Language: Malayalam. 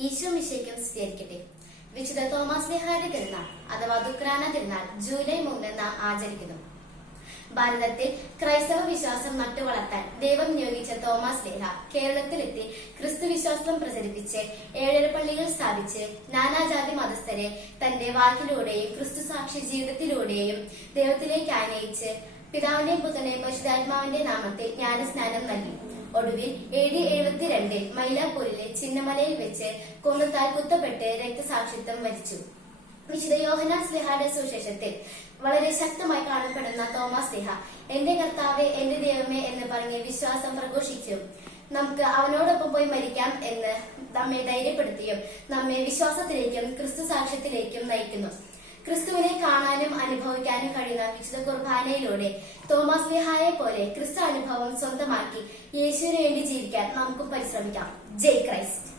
ഈശോ മിശിഹായ്ക്കും സ്തുതിയായിരിക്കട്ടെ. വിശുദ്ധ തോമാസ് ശ്ലീഹായുടെ തിരുനാൾ അഥവാ ദുഃഖ്രാന തിരുനാൾ ജൂലൈ 3 നാം ആചരിക്കുന്നു. ഭാരതത്തിൽ ക്രൈസ്തവ വിശ്വാസം നട്ടുവളർത്താൻ ദൈവം നിയോഗിച്ച തോമാസ് ശ്ലീഹ കേരളത്തിലെത്തി ക്രിസ്തു വിശ്വാസം പ്രചരിപ്പിച്ച് 7 പള്ളികൾ സ്ഥാപിച്ച് നാനാജാതി മതസ്ഥരെ തന്റെ വാക്കിലൂടെയും ക്രിസ്തു സാക്ഷി ജീവിതത്തിലൂടെയും ദൈവത്തിലേക്ക് ആനയിച്ച് പിതാവിന്റെയും പുത്രന്റെയും പരിശുദ്ധാത്മാവിന്റെ നാമത്തിൽ ജ്ഞാനസ്നാനം നൽകി. ഒടുവിൽ AD 72 മൈലാപ്പൂരിലെ ചിന്നമലയിൽ വെച്ച് കൊന്നത്താൽ കുത്തപ്പെട്ട് രക്തസാക്ഷിത്വം വരിച്ചു. വിശുദ്ധ യോഹന്നാൻ ശ്ലീഹായുടെ സുവിശേഷത്തിൽ വളരെ ശക്തമായി കാണപ്പെടുന്ന തോമാസ് ശ്ലീഹ എന്റെ കർത്താവേ, എന്റെ ദൈവമേ എന്ന് പറഞ്ഞ് വിശ്വാസം പ്രഘോഷിച്ചു. നമുക്ക് അവനോടൊപ്പം പോയി മരിക്കാം എന്ന് നമ്മെ ധൈര്യപ്പെടുത്തിയും നമ്മെ വിശ്വാസത്തിലേക്കും ക്രിസ്തു സാക്ഷ്യത്തിലേക്കും നയിക്കുന്നു. ക്രിസ്തുവിനെ കാണാനും അനുഭവിക്കാനും കഴിയുന്ന വിശുദ്ധ കുർബാനയിലൂടെ തോമാസ് ശ്ലീഹായെ പോലെ ക്രിസ്തു അനുഭവം സ്വന്തമാക്കി യേശുവിന് വേണ്ടി ജീവിക്കാൻ നമുക്കും പരിശ്രമിക്കാം. ജയ് ക്രൈസ്റ്റ്.